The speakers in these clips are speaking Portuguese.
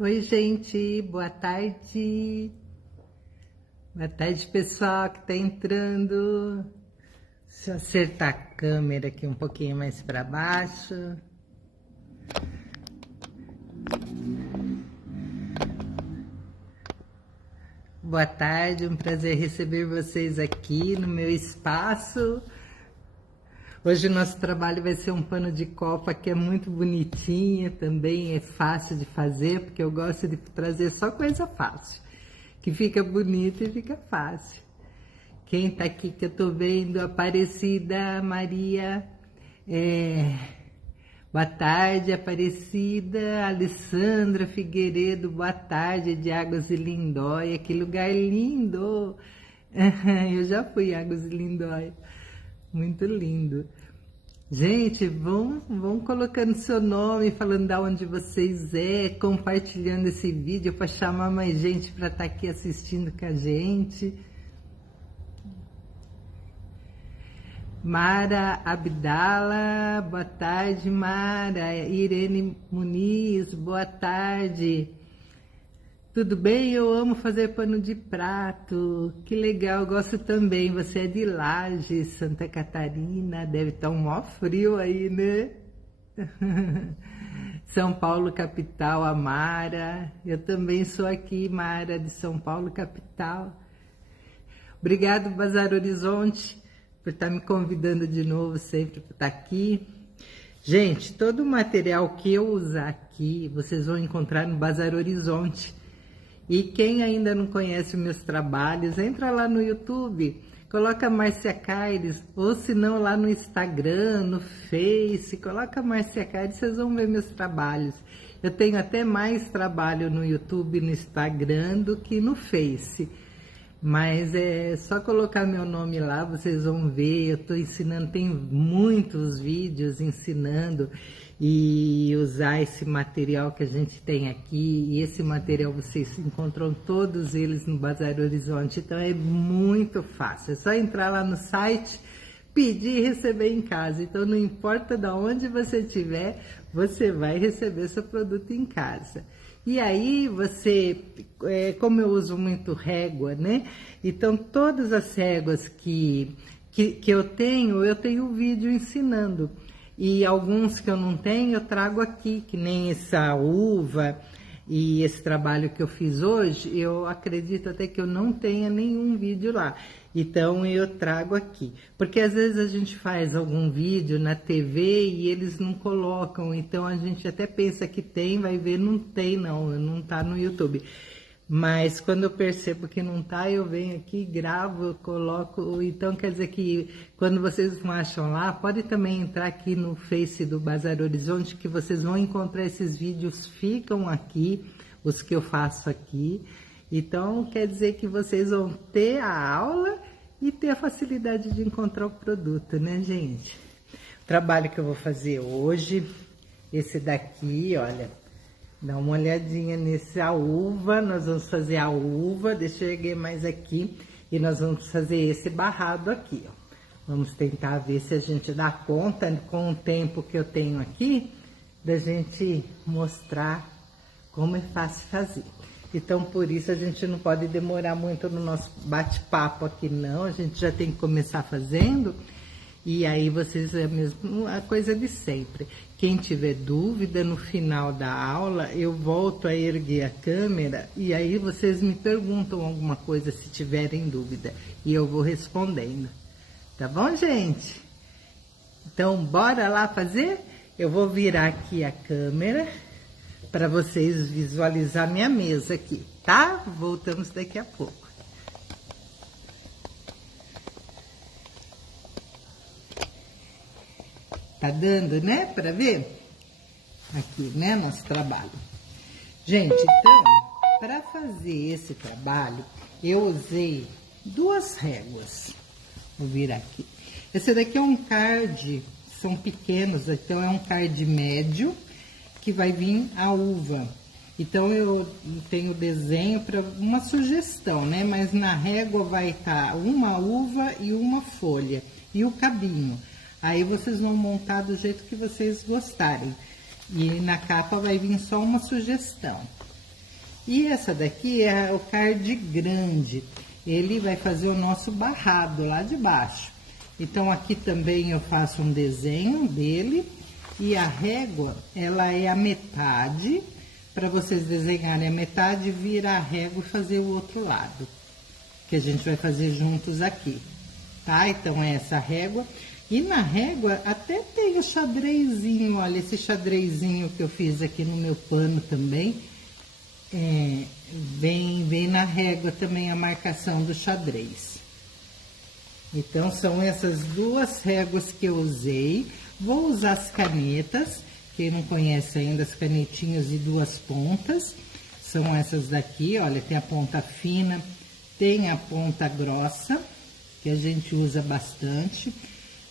Oi, gente, boa tarde. Boa tarde, pessoal que está entrando. Deixa eu acertar a câmera aqui um pouquinho mais para baixo. Boa tarde, um prazer receber vocês aqui no meu espaço. Hoje o nosso trabalho vai ser um pano de copa que é muito bonitinho, também é fácil de fazer, porque eu gosto de trazer só coisa fácil, que fica bonito e fica fácil. Quem tá aqui que eu tô vendo? Aparecida Maria, boa tarde, Aparecida. Alessandra Figueiredo, boa tarde, de Águas de Lindóia, que lugar lindo! Eu já fui em Águas de Lindóia. Muito lindo. Gente, vão colocando seu nome, falando de onde vocês compartilhando esse vídeo para chamar mais gente para estar aqui assistindo com a gente. Mara Abdala, boa tarde, Mara. Irene Muniz, boa tarde. Tudo bem? Eu amo fazer pano de prato. Que legal, eu gosto também. Você é de Lages, Santa Catarina. Deve estar um maior frio aí, né? São Paulo, capital, a Mara. Eu também sou aqui, Mara, de São Paulo, capital. Obrigado, Bazar Horizonte, por estar me convidando de novo sempre para estar aqui. Gente, todo o material que eu usar aqui, vocês vão encontrar no Bazar Horizonte. E quem ainda não conhece os meus trabalhos, entra lá no YouTube, coloca Márcia Caires, ou se não lá no Instagram, no Face, coloca Márcia Caires, vocês vão ver meus trabalhos. Eu tenho até mais trabalho no YouTube e no Instagram do que no Face. Mas é só colocar meu nome lá, vocês vão ver, eu estou ensinando, tem muitos vídeos ensinando e usar esse material que a gente tem aqui, e esse material vocês encontram todos eles no Bazar Horizonte, então é muito fácil, é só entrar lá no site, pedir e receber em casa, então não importa de onde você estiver, você vai receber seu produto em casa. E aí você, como eu uso muito régua, né? Então todas as réguas que eu tenho vídeo ensinando. E alguns que eu não tenho, eu trago aqui, que nem essa uva e esse trabalho que eu fiz hoje, eu acredito até que eu não tenha nenhum vídeo lá. Então eu trago aqui, porque às vezes a gente faz algum vídeo na TV e eles não colocam, então a gente até pensa que tem, vai ver, não tem não tá no YouTube. Mas quando eu percebo que não tá, eu venho aqui, gravo, eu coloco. Então quer dizer que quando vocês não acham lá, pode também entrar aqui no Face do Bazar Horizonte, que vocês vão encontrar esses vídeos, ficam aqui, os que eu faço aqui. Então quer dizer que vocês vão ter a aula e ter a facilidade de encontrar o produto, né, gente? O trabalho que eu vou fazer hoje, esse daqui, olha, dá uma olhadinha nessa uva, nós vamos fazer a uva, deixa eu erguer mais aqui, e nós vamos fazer esse barrado aqui, ó. Vamos tentar ver se a gente dá conta, com o tempo que eu tenho aqui, da gente mostrar como é fácil fazer. Então, por isso, a gente não pode demorar muito no nosso bate-papo aqui, não. A gente já tem que começar fazendo. E aí, vocês, é mesmo a coisa de sempre. Quem tiver dúvida, no final da aula, eu volto a erguer a câmera. E aí, vocês me perguntam alguma coisa, se tiverem dúvida. E eu vou respondendo. Tá bom, gente? Então, bora lá fazer? Eu vou virar aqui a câmera para vocês visualizar minha mesa aqui, tá? Voltamos daqui a pouco. Tá dando, né? Para ver? Aqui, né? Nosso trabalho. Gente, então, para fazer esse trabalho, eu usei 2 réguas. Vou virar aqui. Esse daqui é um card, são pequenos, então é um card médio, que vai vir a uva. Então eu tenho desenho para uma sugestão, né? Mas na régua vai estar uma uva e uma folha e o cabinho. Aí vocês vão montar do jeito que vocês gostarem. E na capa vai vir só uma sugestão. E essa daqui é o card grande, ele vai fazer o nosso barrado lá de baixo. Então, aqui também eu faço um desenho dele, e a régua, ela é a metade, para vocês desenharem a metade, virar a régua e fazer o outro lado, que a gente vai fazer juntos aqui, tá? Então, é essa régua. E na régua até tem o xadrezinho, olha, esse xadrezinho que eu fiz aqui no meu pano também, vem na régua também a marcação do xadrez. Então, são essas duas réguas que eu usei. Vou usar as canetas, quem não conhece ainda, as canetinhas de duas pontas, são essas daqui, olha, tem a ponta fina, tem a ponta grossa, que a gente usa bastante.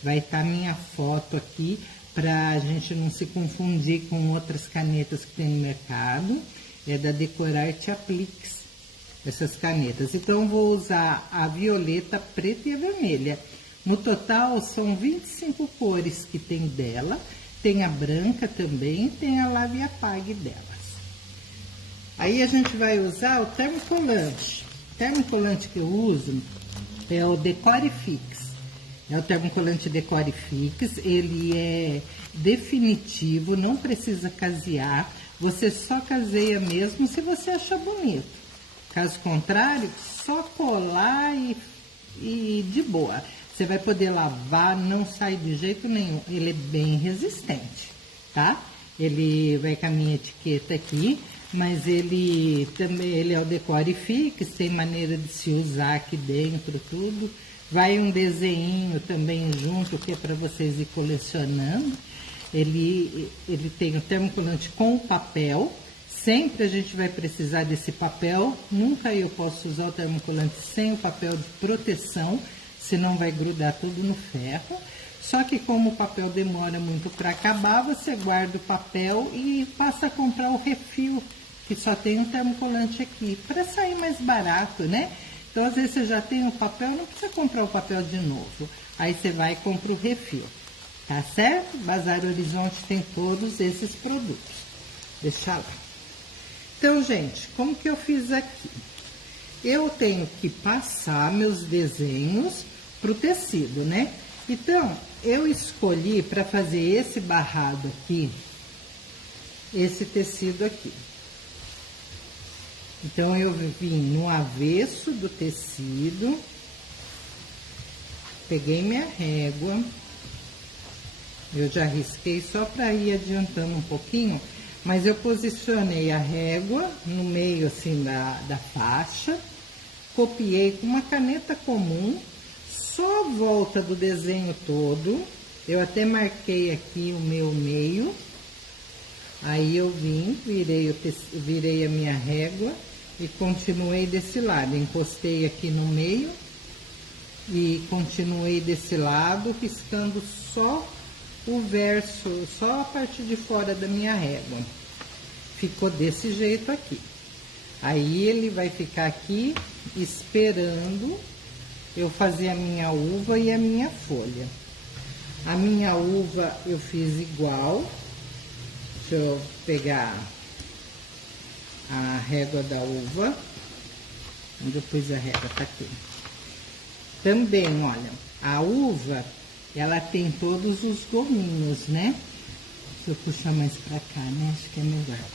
Vai estar minha foto aqui, para a gente não se confundir com outras canetas que tem no mercado. É da Decorarte Apliques, essas canetas. Então, vou usar a violeta, preta e a vermelha. No total, são 25 cores que tem dela. Tem a branca também, tem a lave e apague delas. Aí, a gente vai usar o termocolante. O termocolante que eu uso é o Decore Fix. É o termocolante Decore Fix, ele é definitivo, não precisa casear, você só caseia mesmo se você achar bonito. Caso contrário, só colar e de boa. Você vai poder lavar, não sai de jeito nenhum, ele é bem resistente, tá? Ele vai com a minha etiqueta aqui, mas ele também ele é o Decore Fix, tem maneira de se usar aqui dentro, tudo. Vai um desenho também junto, que é para vocês ir colecionando. Ele tem o termocolante com papel. Sempre a gente vai precisar desse papel. Nunca eu posso usar o termocolante sem o papel de proteção, senão vai grudar tudo no ferro. Só que como o papel demora muito para acabar, você guarda o papel e passa a comprar o refil, que só tem um termocolante aqui, para sair mais barato, né? Então, às vezes, você já tem o papel, não precisa comprar o papel de novo. Aí, você vai e compra o refil. Tá certo? Bazar Horizonte tem todos esses produtos. Deixa lá. Então, gente, como que eu fiz aqui? Eu tenho que passar meus desenhos pro tecido, né? Então, eu escolhi para fazer esse barrado aqui, esse tecido aqui. Então, eu vim no avesso do tecido, peguei minha régua, eu já risquei só para ir adiantando um pouquinho, mas eu posicionei a régua no meio assim da faixa, copiei com uma caneta comum, só a volta do desenho todo, eu até marquei aqui o meu meio, aí eu vim, virei a minha régua, e continuei desse lado, encostei aqui no meio e continuei desse lado, riscando só o verso, só a parte de fora da minha régua. Ficou desse jeito aqui. Aí ele vai ficar aqui esperando eu fazer a minha uva e a minha folha. A minha uva eu fiz igual. Deixa eu pegar a régua da uva, onde eu pus a régua, tá aqui. Também, olha, a uva, ela tem todos os gominhos, né? Deixa eu puxar mais pra cá, né? Acho que é melhor.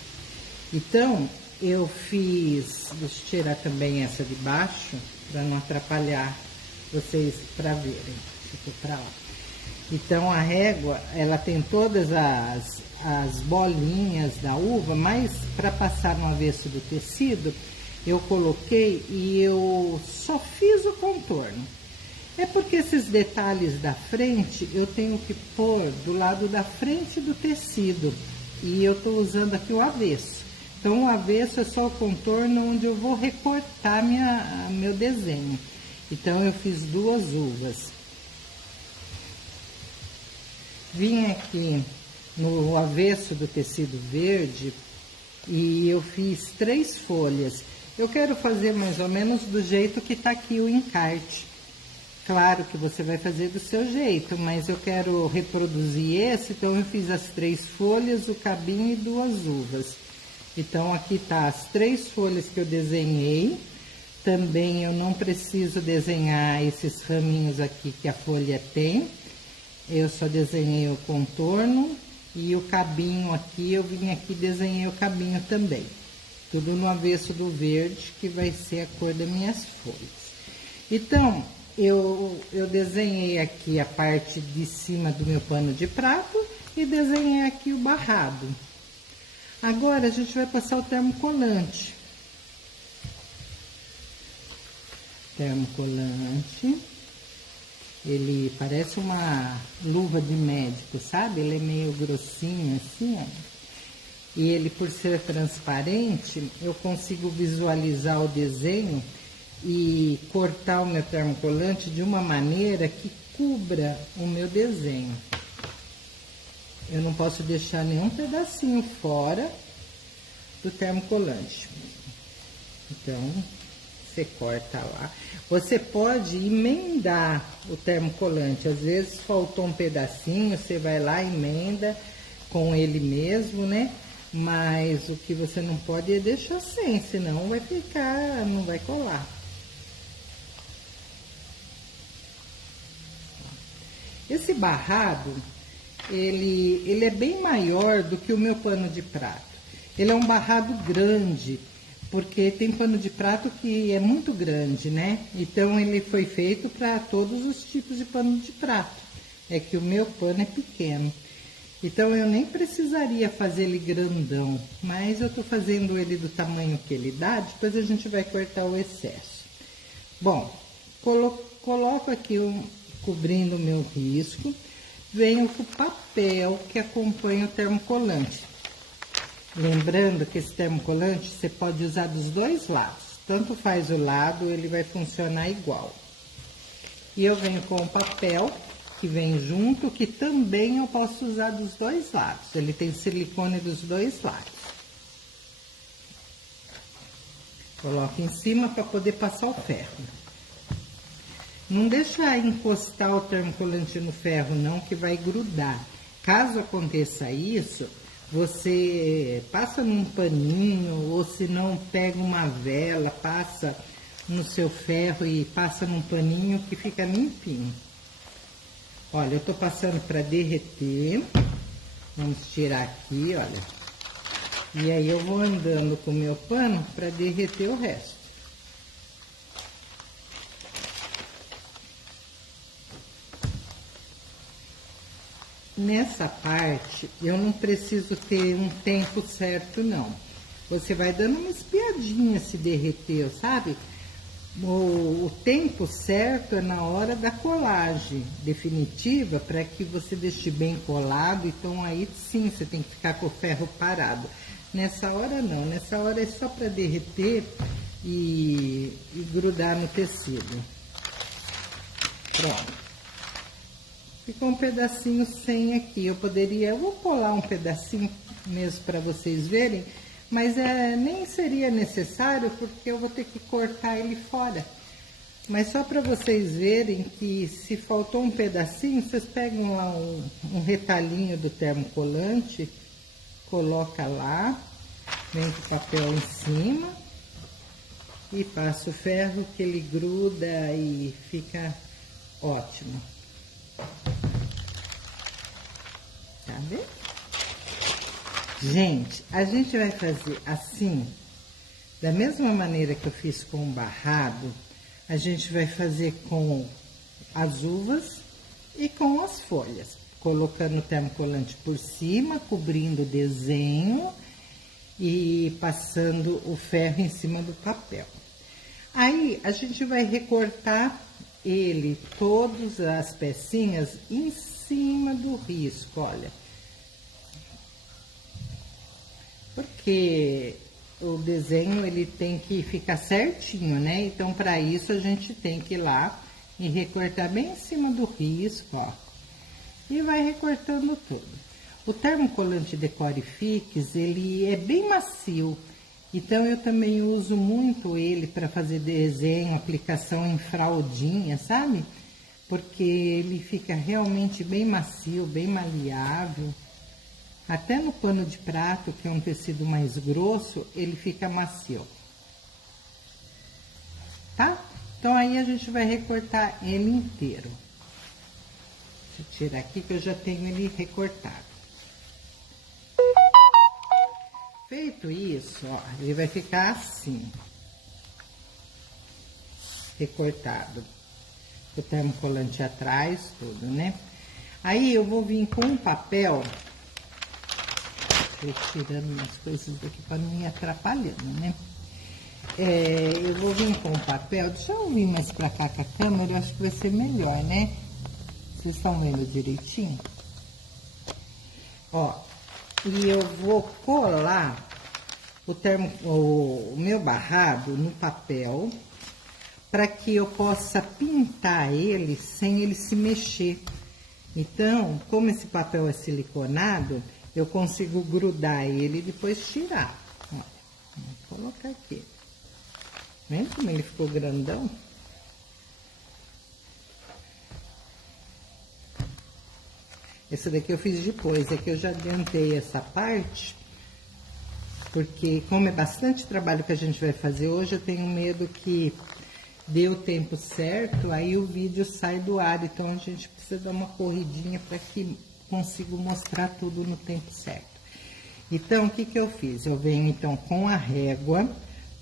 Então, eu fiz, deixa eu tirar também essa de baixo, pra não atrapalhar vocês pra verem. Deixa eu pôr pra lá. Então, a régua, ela tem todas as bolinhas da uva, mas para passar no avesso do tecido, eu coloquei e eu só fiz o contorno. É porque esses detalhes da frente, eu tenho que pôr do lado da frente do tecido. E eu tô usando aqui o avesso. Então, o avesso é só o contorno onde eu vou recortar meu desenho. Então, eu fiz duas uvas. Vim aqui no avesso do tecido verde e eu fiz 3 folhas. Eu quero fazer mais ou menos do jeito que tá aqui o encarte. Claro que você vai fazer do seu jeito, mas eu quero reproduzir esse, então eu fiz as 3 folhas, o cabinho e 2 uvas. Então, aqui tá as 3 folhas que eu desenhei. Também eu não preciso desenhar esses raminhos aqui que a folha tem. Eu só desenhei o contorno e o cabinho aqui, eu vim aqui e desenhei o cabinho também. Tudo no avesso do verde, que vai ser a cor das minhas folhas. Então, eu desenhei aqui a parte de cima do meu pano de prato e desenhei aqui o barrado. Agora, a gente vai passar o termocolante. Termocolante. Ele parece uma luva de médico, sabe? Ele é meio grossinho assim, ó. E ele, por ser transparente, eu consigo visualizar o desenho e cortar o meu termocolante de uma maneira que cubra o meu desenho. Eu não posso deixar nenhum pedacinho fora do termocolante. Então, você corta lá. Você pode emendar o termocolante. Às vezes faltou um pedacinho, você vai lá e emenda com ele mesmo, né? Mas o que você não pode é deixar sem, senão vai ficar, não vai colar. Esse barrado, ele é bem maior do que o meu pano de prato. Ele é um barrado grande, porque tem pano de prato que é muito grande, né? Então, ele foi feito para todos os tipos de pano de prato. É que o meu pano é pequeno. Então, eu nem precisaria fazer ele grandão, mas eu tô fazendo ele do tamanho que ele dá, depois a gente vai cortar o excesso. Bom, coloco aqui cobrindo o meu risco, vem o papel que acompanha o termocolante. Lembrando que esse termocolante você pode usar dos 2 lados, tanto faz o lado, ele vai funcionar igual. E eu venho com o papel que vem junto, que também eu posso usar dos 2 lados, ele tem silicone dos 2 lados. Coloco em cima para poder passar o ferro. Não deixa encostar o termocolante no ferro não, que vai grudar. Caso aconteça isso, você passa num paninho, ou se não pega uma vela, passa no seu ferro e passa num paninho que fica limpinho. Olha, eu tô passando para derreter. Vamos tirar aqui, olha. E aí eu vou andando com o meu pano para derreter o resto. Nessa parte, eu não preciso ter um tempo certo, não. Você vai dando uma espiadinha se derreteu, sabe? O tempo certo é na hora da colagem definitiva, para que você deixe bem colado. Então, aí sim, você tem que ficar com o ferro parado. Nessa hora, não. Nessa hora é só para derreter e grudar no tecido. Pronto. Ficou um pedacinho sem aqui. Eu vou colar um pedacinho mesmo para vocês verem, mas nem seria necessário, porque eu vou ter que cortar ele fora. Mas só para vocês verem que se faltou um pedacinho, vocês pegam lá um retalhinho do termocolante, coloca lá, vem com o papel em cima e passa o ferro que ele gruda e fica ótimo. Tá vendo? Gente, a gente vai fazer assim, da mesma maneira que eu fiz com o barrado, a gente vai fazer com as uvas e com as folhas, colocando o termocolante por cima, cobrindo o desenho e passando o ferro em cima do papel. Aí, a gente vai recortar ele, todas as pecinhas em cima do risco, olha. Porque o desenho, ele tem que ficar certinho, né? Então, para isso, a gente tem que ir lá e recortar bem em cima do risco, ó. E vai recortando tudo. O termocolante Decore Fix, ele é bem macio. Então, eu também uso muito ele para fazer desenho, aplicação em fraldinha, sabe? Porque ele fica realmente bem macio, bem maleável. Até no pano de prato, que é um tecido mais grosso, ele fica macio. Tá? Então, aí a gente vai recortar ele inteiro. Deixa eu tirar aqui que eu já tenho ele recortado. Feito isso, ó, ele vai ficar assim. Recortado. O termocolante atrás, tudo, né? Aí eu vou vir com um papel. Tô tirando umas coisas daqui para não ir atrapalhando, né? Eu vou vir com o papel. Deixa eu vir mais pra cá com a câmera, eu acho que vai ser melhor, né? Vocês estão vendo direitinho? Ó, e eu vou colar o meu barrado no papel para que eu possa pintar ele sem ele se mexer. Então, como esse papel é siliconado, eu consigo grudar ele e depois tirar. Olha, vou colocar aqui. Vendo como ele ficou grandão? Esse daqui eu fiz depois, é que eu já adiantei essa parte, porque como é bastante trabalho que a gente vai fazer hoje, eu tenho medo que dê o tempo certo, aí o vídeo sai do ar, então a gente precisa dar uma corridinha para que consiga mostrar tudo no tempo certo. Então, o que que eu fiz? Eu venho então com a régua,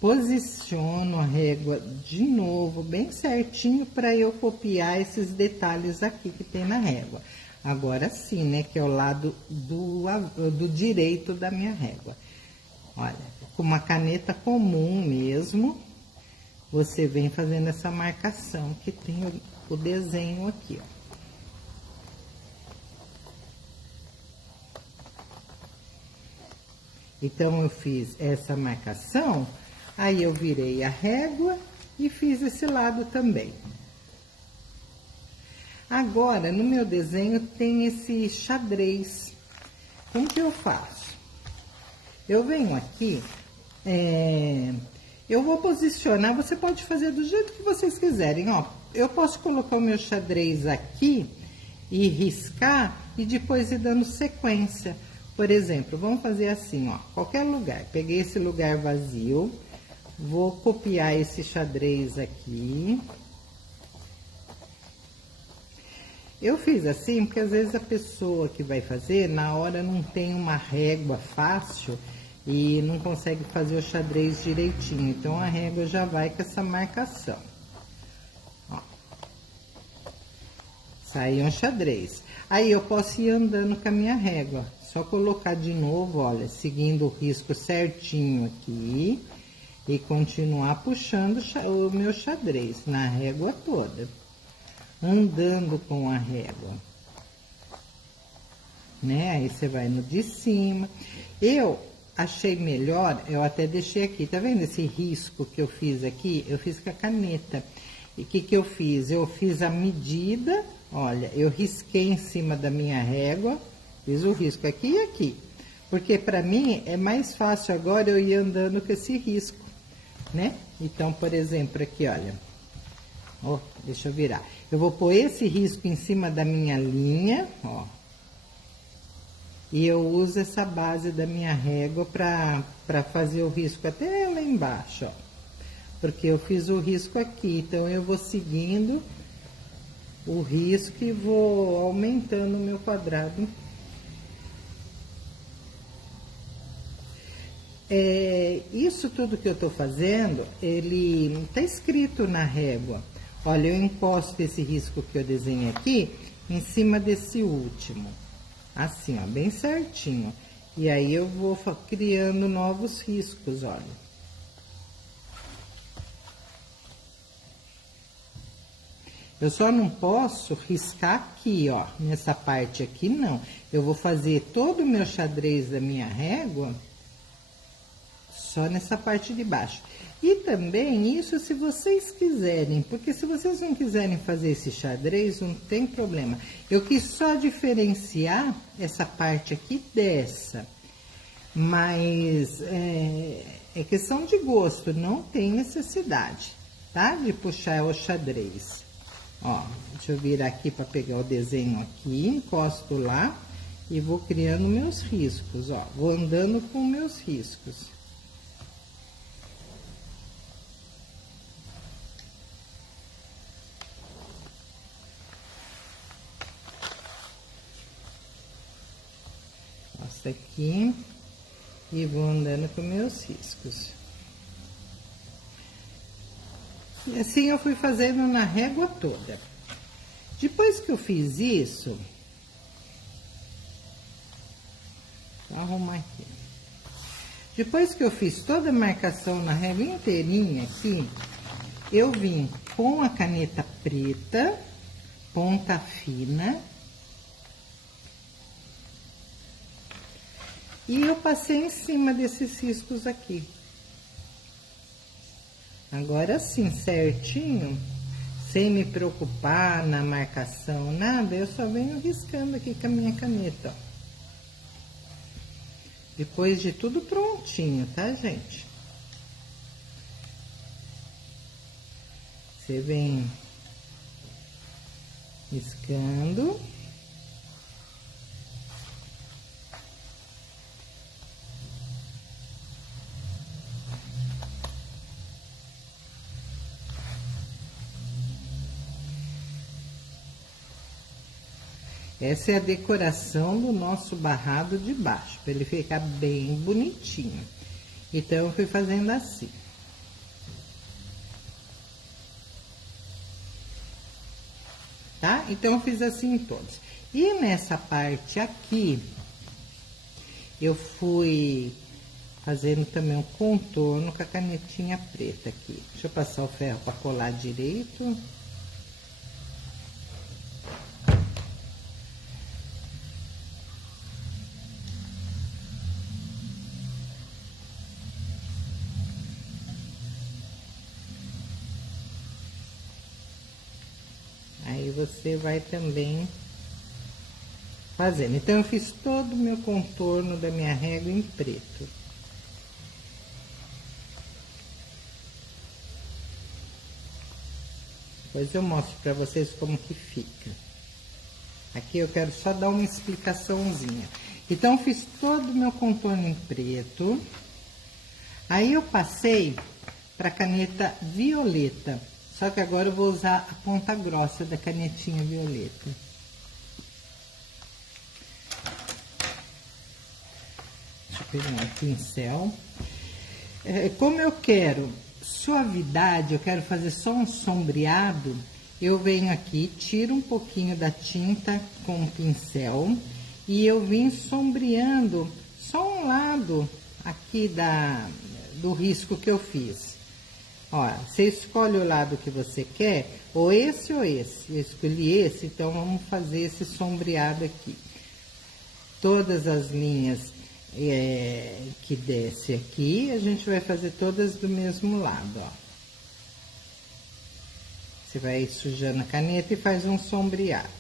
posiciono a régua de novo, bem certinho, para eu copiar esses detalhes aqui que tem na régua. Agora sim, né, que é o lado do direito da minha régua. Olha, com uma caneta comum mesmo, você vem fazendo essa marcação que tem o desenho aqui, ó. Então, eu fiz essa marcação, aí eu virei a régua e fiz esse lado também. Agora, no meu desenho tem esse xadrez. Como que eu faço? Eu venho aqui, eu vou posicionar, você pode fazer do jeito que vocês quiserem, ó. Eu posso colocar o meu xadrez aqui e riscar e depois ir dando sequência. Por exemplo, vamos fazer assim, ó, qualquer lugar. Peguei esse lugar vazio, vou copiar esse xadrez aqui. Eu fiz assim porque às vezes a pessoa que vai fazer, na hora não tem uma régua fácil e não consegue fazer o xadrez direitinho. Então, a régua já vai com essa marcação. Ó. Saiu um xadrez. Aí, eu posso ir andando com a minha régua. Só colocar de novo, olha, seguindo o risco certinho aqui. E continuar puxando o meu xadrez na régua toda. Andando com a régua. Né? Aí, você vai no de cima. Eu achei melhor, eu até deixei aqui, tá vendo esse risco que eu fiz aqui? Eu fiz com a caneta. E o que que eu fiz? Eu fiz a medida, olha, eu risquei em cima da minha régua, fiz o risco aqui e aqui. Porque pra mim é mais fácil agora eu ir andando com esse risco, né? Então, por exemplo, aqui, olha. Ó, deixa eu virar. Eu vou pôr esse risco em cima da minha linha, ó. E eu uso essa base da minha régua para fazer o risco até lá embaixo, ó. Porque eu fiz o risco aqui, então eu vou seguindo o risco e vou aumentando o meu quadrado. Isso tudo que eu tô fazendo, ele tá escrito na régua. Olha, eu encosto esse risco que eu desenhei aqui em cima desse último. Assim, ó, bem certinho. E aí, eu vou criando novos riscos, olha. Eu só não posso riscar aqui, ó, nessa parte aqui, não. Eu vou fazer todo o meu xadrez da minha régua só nessa parte de baixo. E também isso se vocês quiserem, porque se vocês não quiserem fazer esse xadrez, não tem problema. Eu quis só diferenciar essa parte aqui dessa, mas é questão de gosto, não tem necessidade, tá? De puxar o xadrez. Ó, deixa eu virar aqui para pegar o desenho aqui, encosto lá e vou criando meus riscos, ó. Vou andando com meus riscos. Passo aqui e vou andando com meus riscos. E assim eu fui fazendo na régua toda. Depois que eu fiz isso, vou arrumar aqui. Depois que eu fiz toda a marcação na régua inteirinha aqui, eu vim com a caneta preta, ponta fina, e eu passei em cima desses riscos aqui. Agora sim, certinho, sem me preocupar na marcação, nada, eu só venho riscando aqui com a minha caneta, ó. Depois de tudo prontinho, tá, gente? Você vem riscando. Essa é a decoração do nosso barrado de baixo, para ele ficar bem bonitinho. Então, eu fui fazendo assim. Tá? Então, eu fiz assim em todos. E nessa parte aqui, eu fui fazendo também um contorno com a canetinha preta aqui. Deixa eu passar o ferro para colar direito. Aí você vai também fazendo. Então, eu fiz todo o meu contorno da minha régua em preto. Depois eu mostro pra vocês como que fica. Aqui eu quero só dar uma explicaçãozinha. Então, eu fiz todo o meu contorno em preto. Aí, eu passei pra caneta violeta. Só que agora eu vou usar a ponta grossa da canetinha violeta. Deixa eu pegar um pincel. Como eu quero suavidade, eu quero fazer só um sombreado, eu venho aqui, tiro um pouquinho da tinta com o pincel e eu vim sombreando só um lado aqui do risco que eu fiz. Ó, você escolhe o lado que você quer, ou esse ou esse. Eu escolhi esse, então vamos fazer esse sombreado aqui. Todas as linhas que desce aqui, a gente vai fazer todas do mesmo lado, ó. Você vai sujando a caneta e faz um sombreado.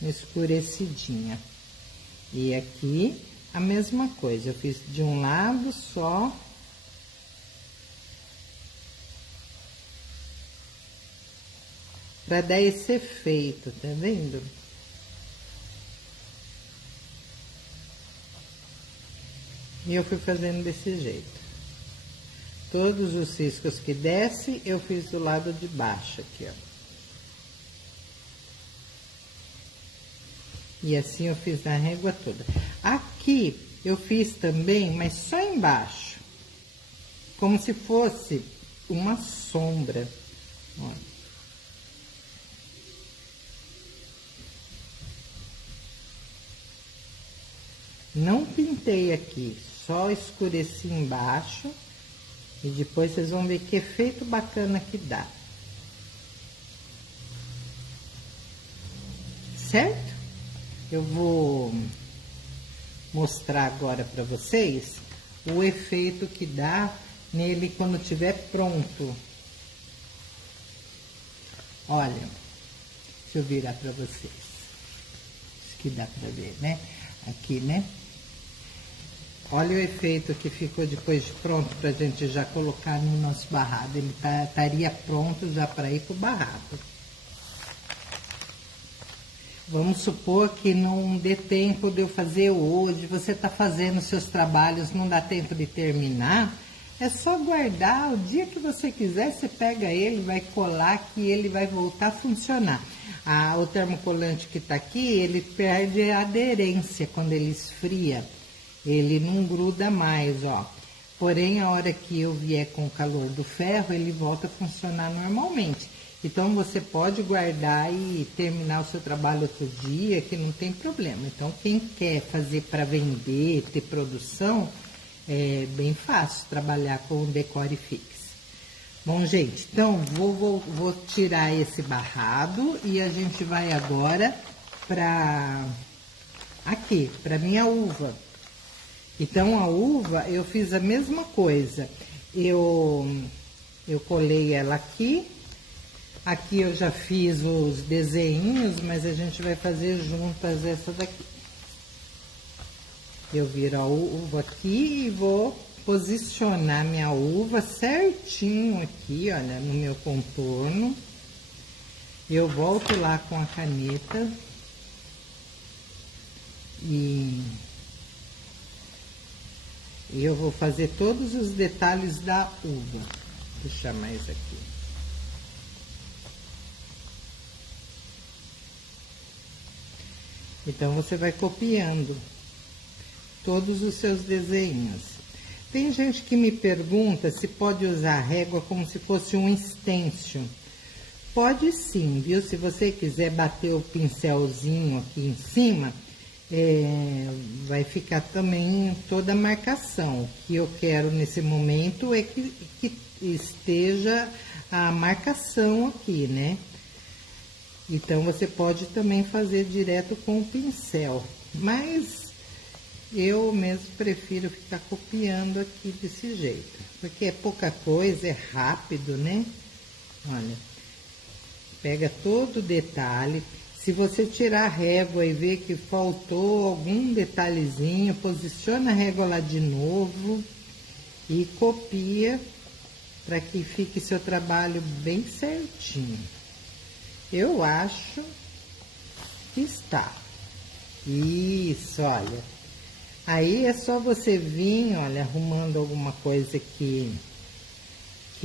Escurecidinha. E aqui, a mesma coisa, eu fiz de um lado só. Pra dar esse efeito, tá vendo? E eu fui fazendo desse jeito. Todos os riscos que desce, eu fiz do lado de baixo aqui, ó. E assim eu fiz na régua toda. Aqui eu fiz também, mas só embaixo. Como se fosse uma sombra. Olha. Não pintei aqui, só escureci embaixo. E depois vocês vão ver que efeito bacana que dá. Certo? Eu vou mostrar agora para vocês o efeito que dá nele quando estiver pronto. Olha, deixa eu virar para vocês. Acho que dá para ver, né? Aqui, né? Olha o efeito que ficou depois de pronto para a gente já colocar no nosso barrado. Ele estaria pronto já para ir para o barrado. Vamos supor que não dê tempo de eu fazer hoje, você está fazendo seus trabalhos, não dá tempo de terminar, é só guardar, o dia que você quiser, você pega ele, vai colar que ele vai voltar a funcionar. O termocolante que está aqui, ele perde a aderência quando ele esfria, ele não gruda mais, ó. Porém, a hora que eu vier com o calor do ferro, ele volta a funcionar normalmente. Então, você pode guardar e terminar o seu trabalho outro dia, que não tem problema. Então, quem quer fazer para vender, ter produção, é bem fácil trabalhar com o Decore Fix. Bom, gente, então, vou tirar esse barrado e a gente vai agora para minha uva. Então, a uva, eu fiz a mesma coisa. Eu colei ela aqui. Aqui eu já fiz os desenhos, mas a gente vai fazer juntas essa daqui. Eu viro a uva aqui e vou posicionar minha uva certinho aqui, olha, no meu contorno. Eu volto lá com a caneta e eu vou fazer todos os detalhes da uva. Vou puxar mais aqui. Então, você vai copiando todos os seus desenhos. Tem gente que me pergunta se pode usar a régua como se fosse um stencil. Pode sim, viu? Se você quiser bater o pincelzinho aqui em cima, vai ficar também toda a marcação. O que eu quero nesse momento é que esteja a marcação aqui, né? Então, você pode também fazer direto com o pincel, mas eu mesmo prefiro ficar copiando aqui desse jeito, porque é pouca coisa, é rápido, né? Olha, pega todo o detalhe. Se você tirar a régua e ver que faltou algum detalhezinho, posiciona a régua lá de novo e copia para que fique seu trabalho bem certinho. Eu acho que está. Isso, olha. Aí é só você vir, olha, arrumando alguma coisa que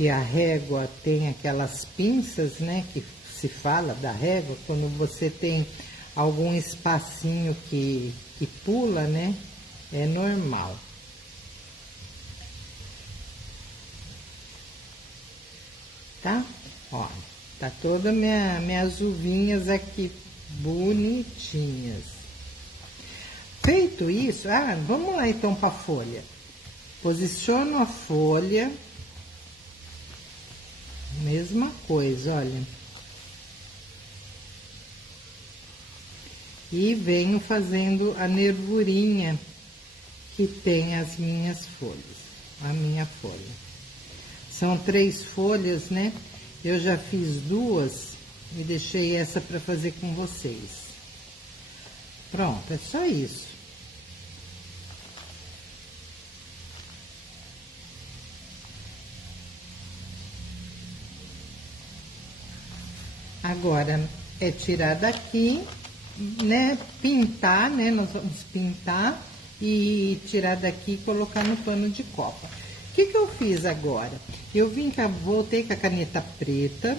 a régua tem aquelas pinças, né? Que se fala da régua, quando você tem algum espacinho que pula, né? É normal. Tá? Ó. Tá todas minhas uvinhas aqui bonitinhas. Feito isso, vamos lá então para a folha. Posiciono a folha. Mesma coisa, olha. E venho fazendo a nervurinha que tem as minhas folhas. A minha folha. São 3 folhas, né? Eu já fiz 2 e deixei essa para fazer com vocês. Pronto, é só isso. Agora, é tirar daqui, né? Pintar, né? Nós vamos pintar e tirar daqui e colocar no pano de copa. O que eu fiz agora? Eu voltei com a caneta preta,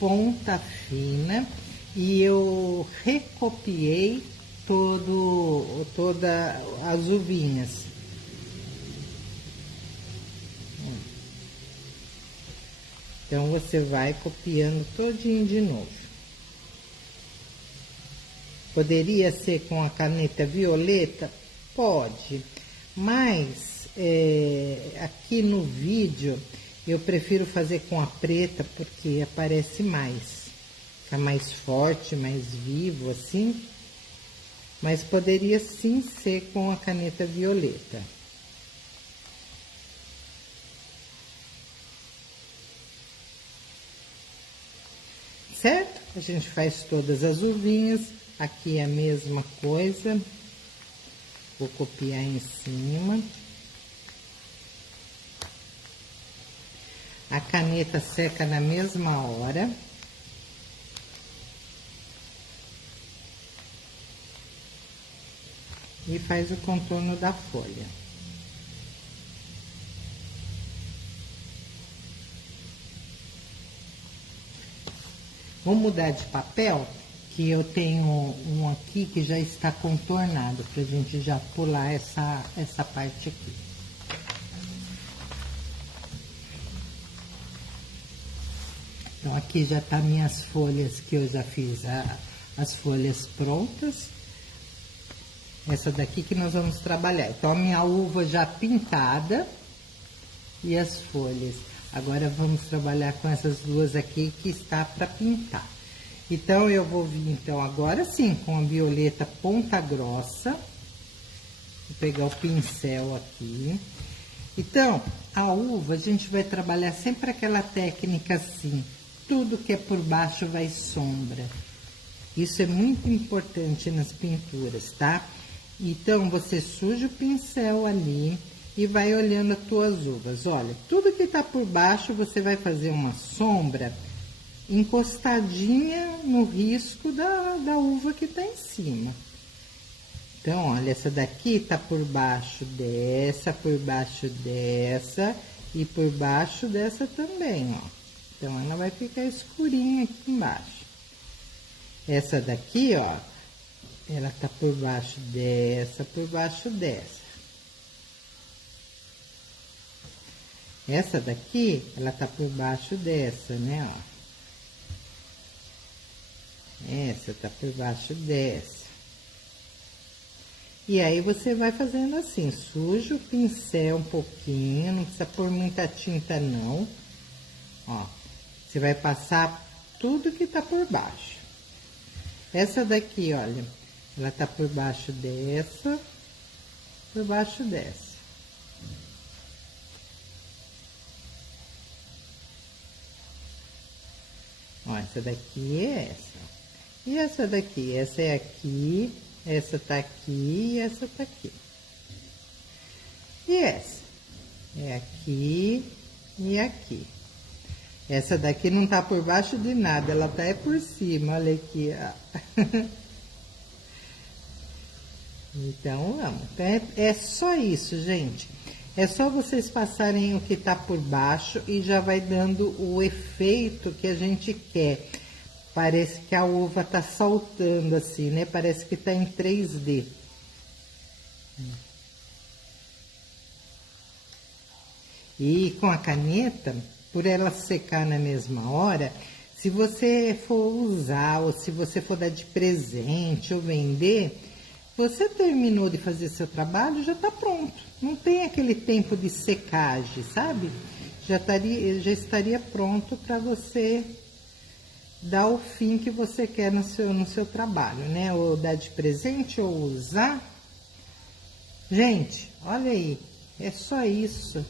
ponta fina, e eu recopiei todas as uvinhas. Então, você vai copiando todinho de novo. Poderia ser com a caneta violeta? Pode, mas aqui no vídeo eu prefiro fazer com a preta porque aparece mais, fica mais forte, mais vivo assim, mas poderia sim ser com a caneta violeta. Certo? A gente faz todas as uvinhas, aqui é a mesma coisa. Vou copiar em cima. A caneta seca na mesma hora. E faz o contorno da folha. Vou mudar de papel, que eu tenho um aqui que já está contornado, pra gente já pular essa parte aqui. Então, aqui já tá minhas folhas, que eu já fiz as folhas prontas. Essa daqui que nós vamos trabalhar. Então, a minha uva já pintada e as folhas. Agora, vamos trabalhar com essas duas aqui que está para pintar. Então, eu vou vir, então, agora sim, com a violeta ponta grossa. Vou pegar o pincel aqui. Então, a uva, a gente vai trabalhar sempre aquela técnica assim. Tudo que é por baixo vai sombra. Isso é muito importante nas pinturas, tá? Então, você suja o pincel ali e vai olhando as tuas uvas. Olha, tudo que tá por baixo, você vai fazer uma sombra encostadinha no risco da uva que tá em cima. Então, olha, essa daqui tá por baixo dessa e por baixo dessa também, ó. Então, ela vai ficar escurinha aqui embaixo. Essa daqui, ó, ela tá por baixo dessa, por baixo dessa. Essa daqui, ela tá por baixo dessa, né, ó. Essa tá por baixo dessa. E aí, você vai fazendo assim, suja o pincel um pouquinho, não precisa pôr muita tinta, não. Ó, você vai passar tudo que tá por baixo. Essa daqui, olha, ela tá por baixo dessa, por baixo dessa. Ó, essa daqui é essa. E essa daqui? Essa é aqui, essa tá aqui e essa tá aqui. E essa? É aqui e aqui. Essa daqui não tá por baixo de nada, ela tá por cima, olha aqui, ó. Então, vamos. Então, é só isso, gente. É só vocês passarem o que tá por baixo e já vai dando o efeito que a gente quer. Parece que a uva tá saltando assim, né? Parece que tá em 3D. E com a caneta, por ela secar na mesma hora, se você for usar ou se você for dar de presente ou vender, você terminou de fazer seu trabalho, já está pronto. Não tem aquele tempo de secagem, sabe? Já estaria pronto para você dar o fim que você quer no seu trabalho, né? Ou dar de presente ou usar. Gente, olha aí, é só isso.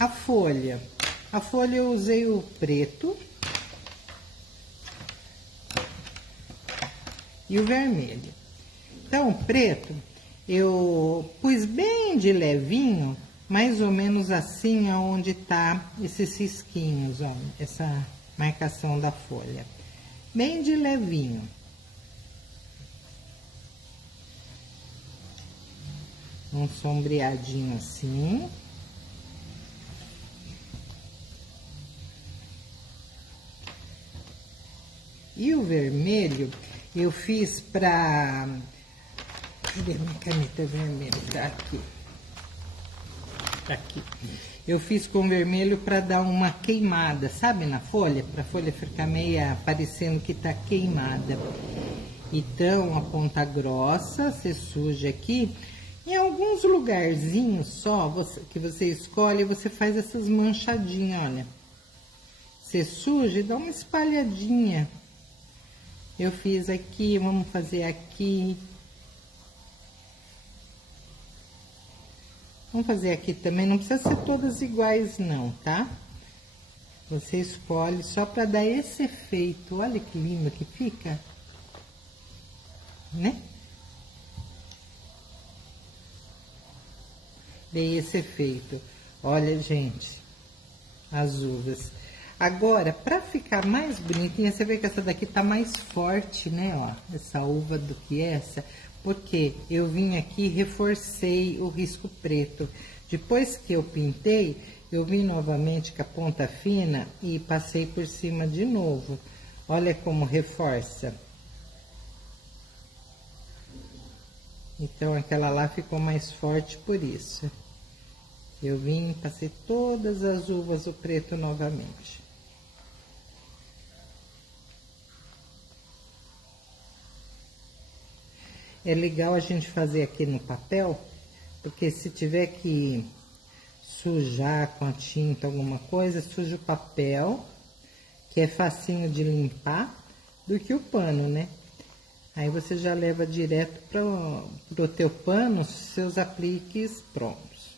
A folha eu usei o preto e o vermelho. Então, o preto eu pus bem de levinho, mais ou menos assim, aonde tá esses risquinhos, ó, essa marcação da folha. Bem de levinho. Um sombreadinho assim. E o vermelho, eu fiz pra... Cadê a minha caneta vermelha? Tá aqui. Tá aqui. Eu fiz com vermelho pra dar uma queimada, sabe, na folha? Pra folha ficar meio parecendo que tá queimada. Então, a ponta grossa, você suja aqui. Em alguns lugarzinhos só, que você escolhe, você faz essas manchadinhas, olha. Você suja e dá uma espalhadinha. Eu fiz aqui, vamos fazer aqui. Vamos fazer aqui também, não precisa ser todas iguais não, tá? Você escolhe só para dar esse efeito. Olha que lindo que fica. né? Dei esse efeito. Olha, gente, as uvas. Agora, para ficar mais bonitinha, você vê que essa daqui tá mais forte, né, ó, essa uva do que essa, porque eu vim aqui e reforcei o risco preto. Depois que eu pintei, eu vim novamente com a ponta fina e passei por cima de novo. Olha como reforça. Então, aquela lá ficou mais forte por isso. Eu vim e passei todas as uvas o preto novamente. É legal a gente fazer aqui no papel, porque se tiver que sujar com a tinta alguma coisa, suja o papel, que é facinho de limpar, do que o pano, né? Aí você já leva direto para o teu pano seus apliques prontos.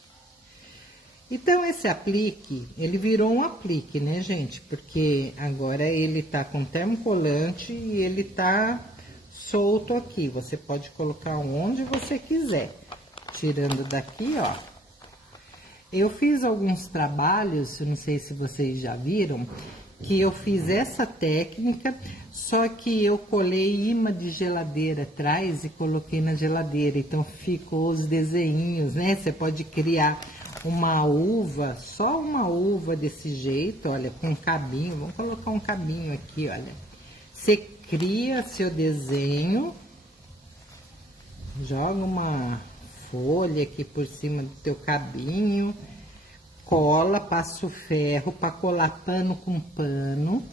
Então, esse aplique, ele virou um aplique, né, gente? Porque agora ele tá com termocolante e ele tá solto aqui. Você pode colocar onde você quiser. Tirando daqui, ó. Eu fiz alguns trabalhos, eu não sei se vocês já viram, que eu fiz essa técnica, só que eu colei imã de geladeira atrás e coloquei na geladeira. Então, ficou os desenhinhos, né? Você pode criar uma uva, só uma uva desse jeito, olha, com um cabinho. Vamos colocar um cabinho aqui, olha. Você cria seu desenho, joga uma folha aqui por cima do teu cabinho, cola, passa o ferro para colar pano com pano,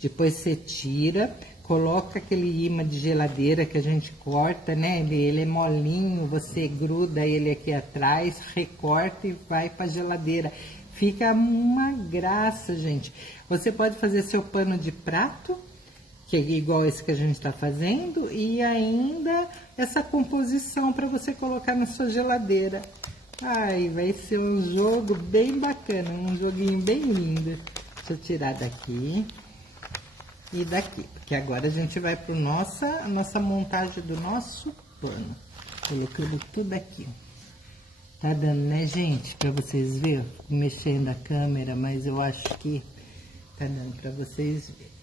depois você tira, coloca aquele imã de geladeira que a gente corta, né? Ele é molinho, você gruda ele aqui atrás, recorta e vai para a geladeira. Fica uma graça, gente. Você pode fazer seu pano de prato, que é igual esse que a gente está fazendo, e ainda essa composição para você colocar na sua geladeira. Ai, vai ser um jogo bem bacana, um joguinho bem lindo. Deixa eu tirar daqui e daqui, porque agora a gente vai para a nossa montagem do nosso pano. Colocando tudo aqui. Tá dando, né, gente? Para vocês verem, fico mexendo a câmera, mas eu acho que tá dando para vocês verem.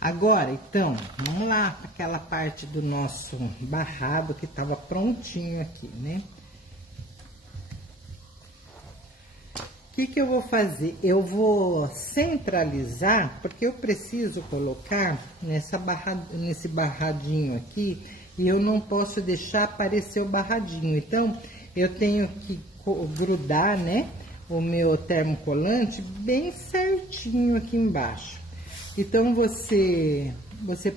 Agora, então, vamos lá para aquela parte do nosso barrado que estava prontinho aqui, né? O que eu vou fazer? Eu vou centralizar, porque eu preciso colocar nesse barradinho aqui, e eu não posso deixar aparecer o barradinho. Então, eu tenho que grudar, né, o meu termocolante bem certinho aqui embaixo. Então, você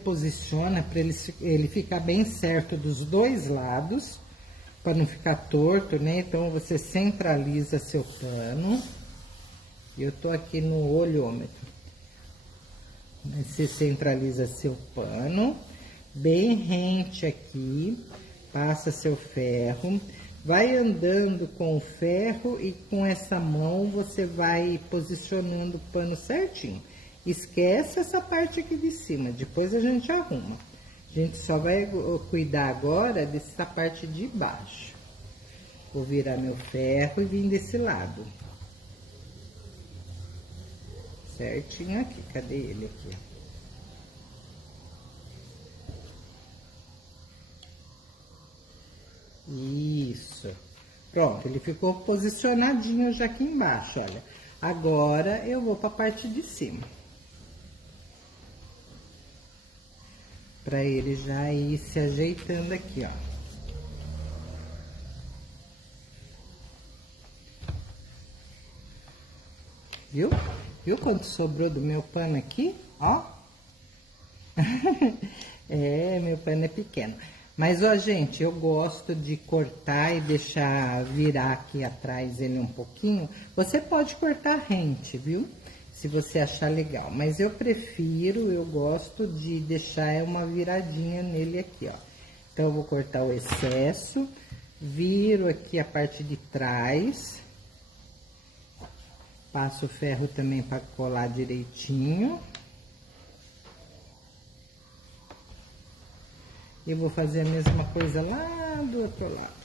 posiciona para ele ficar bem certo dos dois lados, para não ficar torto, né? Então, você centraliza seu pano. Eu tô aqui no olhômetro. Você centraliza seu pano, bem rente aqui, passa seu ferro, vai andando com o ferro e com essa mão você vai posicionando o pano certinho. Esquece essa parte aqui de cima, depois a gente arruma. A gente só vai cuidar agora dessa parte de baixo. Vou virar meu ferro e vir desse lado. Certinho aqui. Cadê ele aqui? Isso. Pronto, ele ficou posicionadinho já aqui embaixo, olha. Agora eu vou para a parte de cima. Para ele já ir se ajeitando aqui, ó. Viu? Viu quanto sobrou do meu pano aqui? Ó. É, meu pano é pequeno. Mas, ó, gente, eu gosto de cortar e deixar virar aqui atrás ele um pouquinho. Você pode cortar rente, viu? Se você achar legal. Mas eu gosto de deixar uma viradinha nele aqui, ó. Então, eu vou cortar o excesso, viro aqui a parte de trás. Passo o ferro também para colar direitinho. Eu vou fazer a mesma coisa lá do outro lado.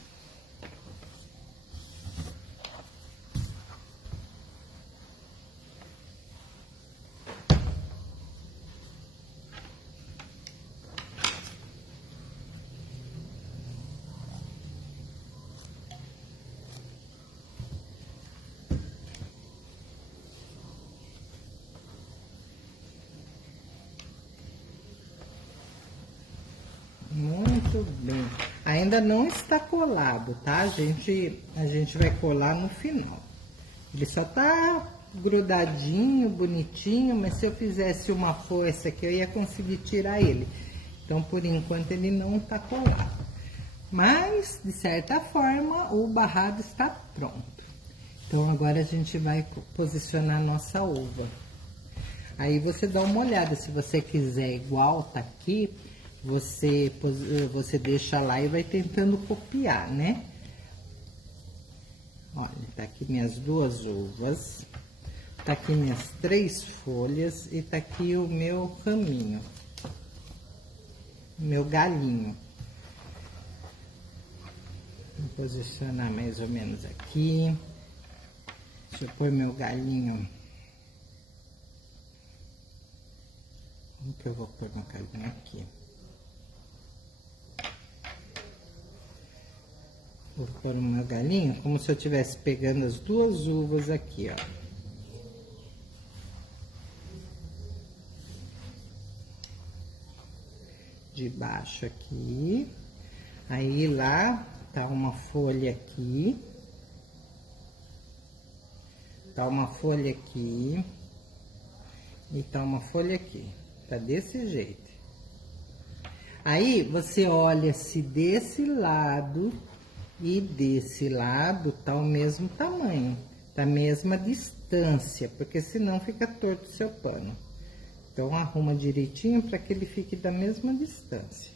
Muito bem. Ainda não está colado, tá? A gente vai colar no final. Ele só tá grudadinho, bonitinho, mas se eu fizesse uma força aqui, eu ia conseguir tirar ele. Então, por enquanto, ele não tá colado. Mas, de certa forma, o barrado está pronto. Então, agora a gente vai posicionar a nossa uva. Aí, você dá uma olhada, se você quiser igual tá aqui, você deixa lá e vai tentando copiar, né? Olha, tá aqui minhas 2 uvas, tá aqui minhas 3 folhas e tá aqui o meu raminho, o meu galinho. Vou posicionar mais ou menos aqui. Deixa eu pôr meu galinho. Como que eu vou pôr meu galinho aqui? Vou pôr o meu galinho como se eu estivesse pegando as 2 uvas aqui, ó. De baixo aqui. Aí lá tá uma folha aqui. Tá uma folha aqui. E tá uma folha aqui. Tá desse jeito. Aí você olha se desse lado e desse lado tá o mesmo tamanho, tá a mesma distância, porque senão fica torto o seu pano. Então, arruma direitinho para que ele fique da mesma distância.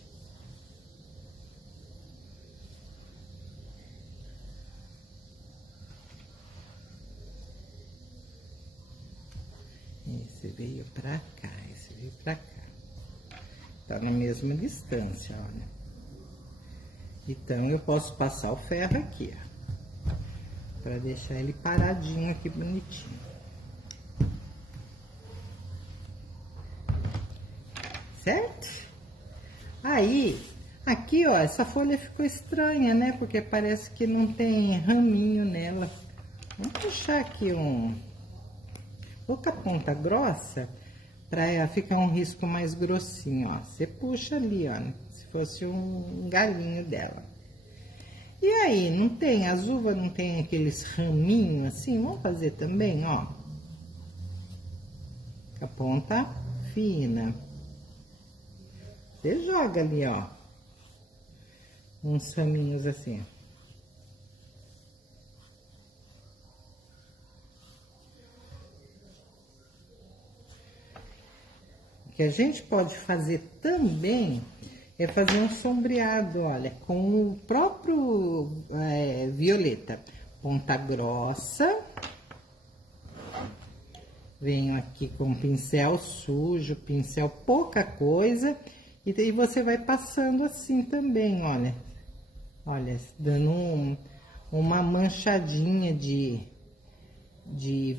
Esse veio pra cá, esse veio pra cá. Tá na mesma distância, olha. Então, eu posso passar o ferro aqui, ó, para deixar ele paradinho aqui, bonitinho. Certo? Aí, aqui, ó, essa folha ficou estranha, né? Porque parece que não tem raminho nela. Vamos puxar aqui outra ponta grossa, para ficar um risco mais grossinho, ó. Você puxa ali, ó, se fosse um galinho dela. E aí, não tem, as uvas não tem aqueles raminhos assim? Vamos fazer também, ó. A ponta fina. Você joga ali, ó. Uns raminhos assim. O que a gente pode fazer também é fazer um sombreado, olha, com o próprio violeta. Ponta grossa. Venho aqui com um pincel sujo, pincel pouca coisa. E daí você vai passando assim também, olha. Olha, dando uma manchadinha de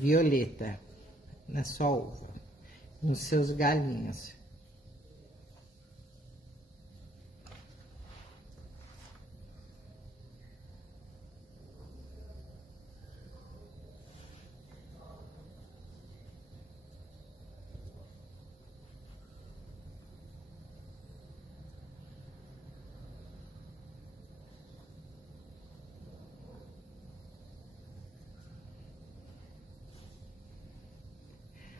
violeta na sua uva, nos seus galinhos.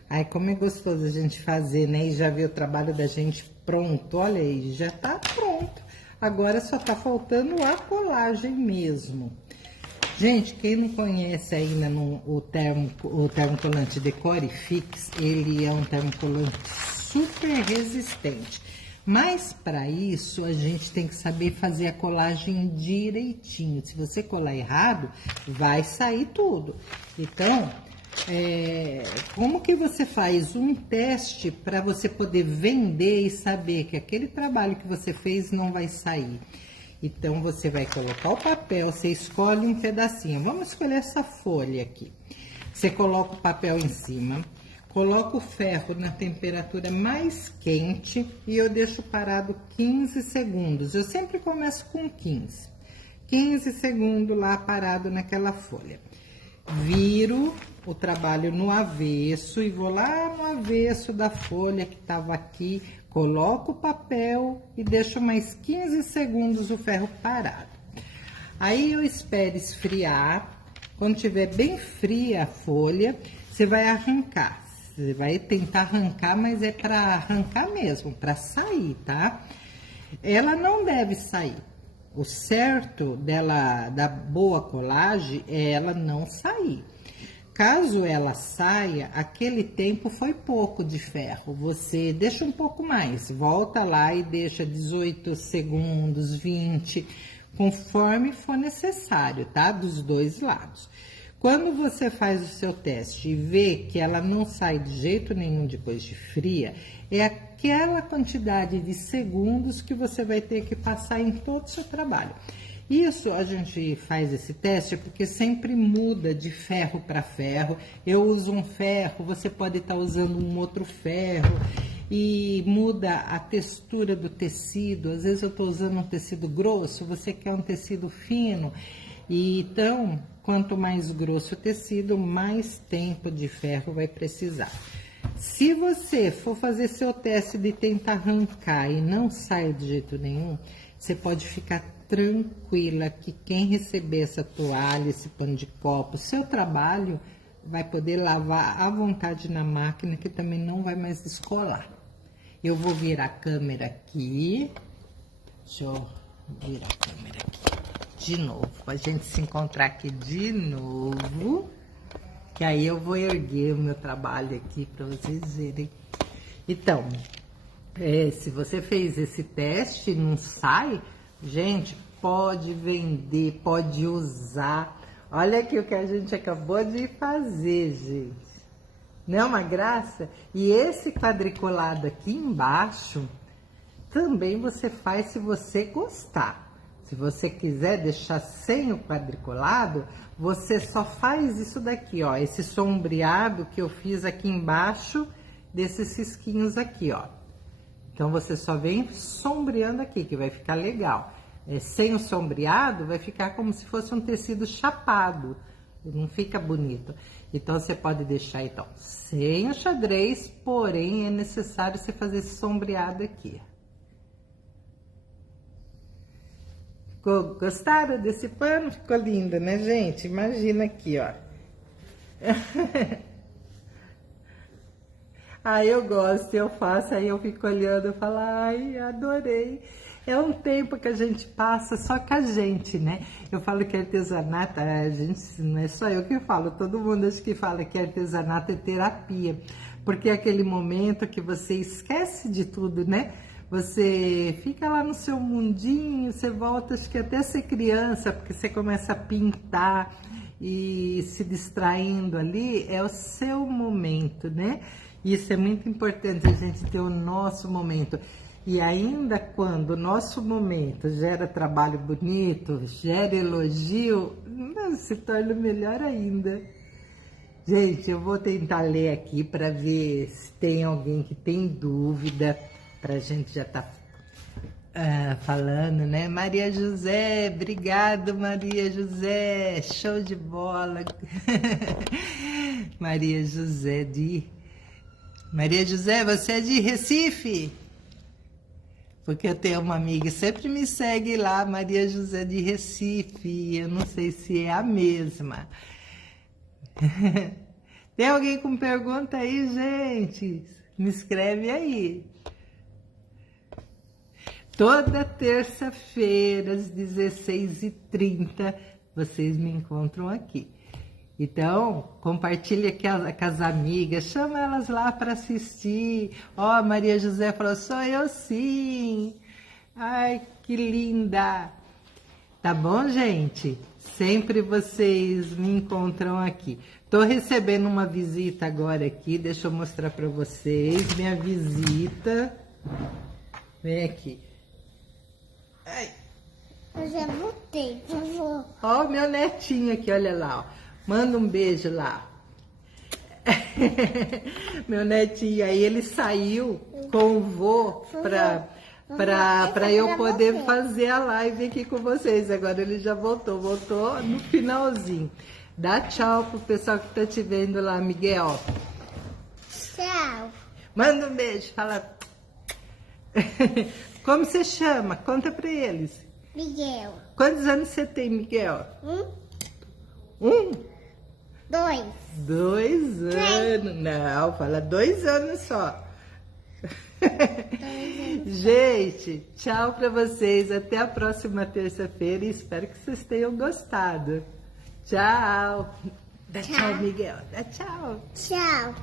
Ai, como é gostoso a gente fazer, né? E já ver o trabalho da gente pronto. Olha aí, já tá pronto. Agora só tá faltando a colagem mesmo. Gente, quem não conhece ainda o termocolante Decore Fix, ele é um termocolante super resistente. Mas para isso a gente tem que saber fazer a colagem direitinho. Se você colar errado, vai sair tudo. Então, como que você faz um teste para você poder vender e saber que aquele trabalho que você fez não vai sair? Então, você vai colocar o papel, você escolhe um pedacinho. Vamos escolher essa folha aqui. Você coloca o papel em cima, coloca o ferro na temperatura mais quente e eu deixo parado 15 segundos. Eu sempre começo com 15. 15 segundos lá parado naquela folha. Viro o trabalho no avesso e vou lá no avesso da folha que estava aqui, coloco o papel e deixo mais 15 segundos o ferro parado. Aí eu espero esfriar. Quando tiver bem fria a folha, você vai arrancar. Você vai tentar arrancar, mas é para arrancar mesmo, para sair, tá? Ela não deve sair. O certo dela, da boa colagem, é ela não sair. Caso ela saia, aquele tempo foi pouco de ferro. Você deixa um pouco mais, volta lá e deixa 18 segundos, 20, conforme for necessário, tá? Dos dois lados. Quando você faz o seu teste e vê que ela não sai de jeito nenhum depois de fria, é aquela quantidade de segundos que você vai ter que passar em todo o seu trabalho. Isso a gente faz esse teste porque sempre muda de ferro para ferro. Eu uso um ferro, você pode estar usando um outro ferro e muda a textura do tecido. Às vezes eu estou usando um tecido grosso, você quer um tecido fino. E então, quanto mais grosso o tecido, mais tempo de ferro vai precisar. Se você for fazer seu teste de tentar arrancar e não sai de jeito nenhum, você pode ficar tranquila que quem receber essa toalha, esse pano de copo, seu trabalho vai poder lavar à vontade na máquina, que também não vai mais descolar. Eu vou virar a câmera aqui. Deixa eu virar a câmera aqui de novo, pra gente se encontrar aqui de novo. Que aí eu vou erguer o meu trabalho aqui para vocês verem. Então, se você fez esse teste e não sai, gente, pode vender, pode usar. Olha aqui o que a gente acabou de fazer, gente. Não é uma graça? E esse quadriculado aqui embaixo, também você faz se você gostar. Se você quiser deixar sem o quadriculado, você só faz isso daqui, ó. Esse sombreado que eu fiz aqui embaixo desses risquinhos aqui, ó. Então, você só vem sombreando aqui, que vai ficar legal. Sem o sombreado, vai ficar como se fosse um tecido chapado. Não fica bonito. Então, você pode deixar, então, sem o xadrez, porém, é necessário você fazer esse sombreado aqui. Gostaram desse pano? Ficou lindo, né, gente? Imagina aqui, ó. Aí eu gosto, eu faço, aí eu fico olhando, eu falo, ai, adorei. É um tempo que a gente passa só com a gente, né? Eu falo que artesanato, a gente, não é só eu que falo, todo mundo acho que fala que artesanato é terapia. Porque é aquele momento que você esquece de tudo, né? Você fica lá no seu mundinho, você volta, acho que até ser criança, porque você começa a pintar e se distraindo ali, é o seu momento, né? Isso é muito importante, a gente ter o nosso momento. E ainda quando o nosso momento gera trabalho bonito, gera elogio, se torna melhor ainda. Gente, eu vou tentar ler aqui para ver se tem alguém que tem dúvida, para a gente já tá falando, né? Maria José, obrigado, Maria José, show de bola. Maria José, você é de Recife? Porque eu tenho uma amiga que sempre me segue lá, Maria José de Recife, eu não sei se é a mesma. Tem alguém com pergunta aí, gente? Me escreve aí. Toda terça-feira, às 16h30, vocês me encontram aqui. Então, compartilhe aqui com as amigas, chama elas lá para assistir. Ó, Maria José falou, sou eu sim. Ai, que linda. Tá bom, gente? Sempre vocês me encontram aqui. Tô recebendo uma visita agora aqui, deixa eu mostrar para vocês. Minha visita. Vem aqui. Ai. Eu já voltei, vovô. Ó o meu netinho aqui, olha lá, ó. Manda um beijo lá. Meu netinho, aí ele saiu com o vô para eu poder fazer a live aqui com vocês. Agora ele já voltou no finalzinho. Dá tchau pro pessoal que tá te vendo lá, Miguel. Tchau. Manda um beijo, fala. Como você chama? Conta pra eles. Miguel. Quantos anos você tem, Miguel? 2. 2 anos. Não, fala 2 anos só. Gente, tchau pra vocês. Até a próxima terça-feira e espero que vocês tenham gostado. Tchau. Dá tchau, Miguel. Dá tchau. Tchau.